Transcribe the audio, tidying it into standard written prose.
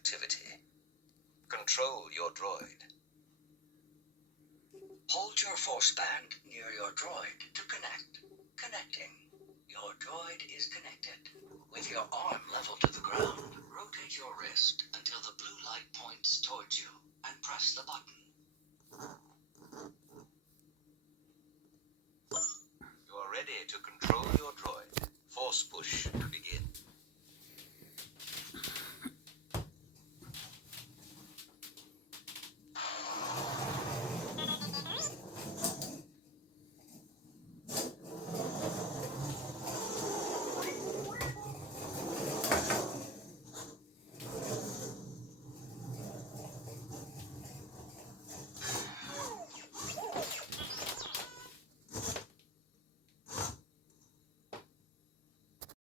activity. Control your droid. Hold your force band near your droid to connect. Connecting. Your droid is connected. With your arm level to the ground, rotate your wrist until the blue light points towards you and press the button. You are ready to control your droid. Force push to begin.